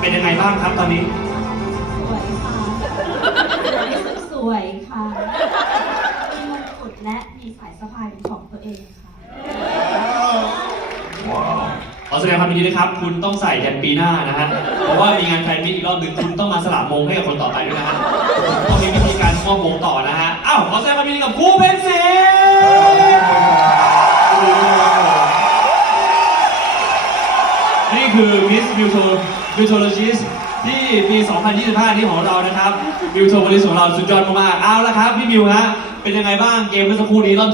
เป็นยังไงบ้างครับตอนนี้ สวยค่ะรู้สึกสวยค่ะ มีมงกุฎและมีสายสะพายเป็นของตัวเองค่ะ ขอแสดงความยินดีด้วยครับ คุณต้องใส่ยันปีหน้านะฮะ เพราะว่ามีงานแฟนมิตอีกรอบหนึ่งคุณต้องมาสลับมงให้กับคนต่อไปด้วยนะฮะต้องมีวิธีการมอบมงต่อนะฮะ อ้าวขอแสดงความยินดีกับครูเบนสี นี่คือ Miss Mutuologist ที่ปี 2025 นี้ของเรานะครับ Mutuologist ของเราสุดยอดมากๆเอาละครับ พี่มิวฮะเป็นยังไงบ้างเกมเมื่อสักครู่นี้รอบ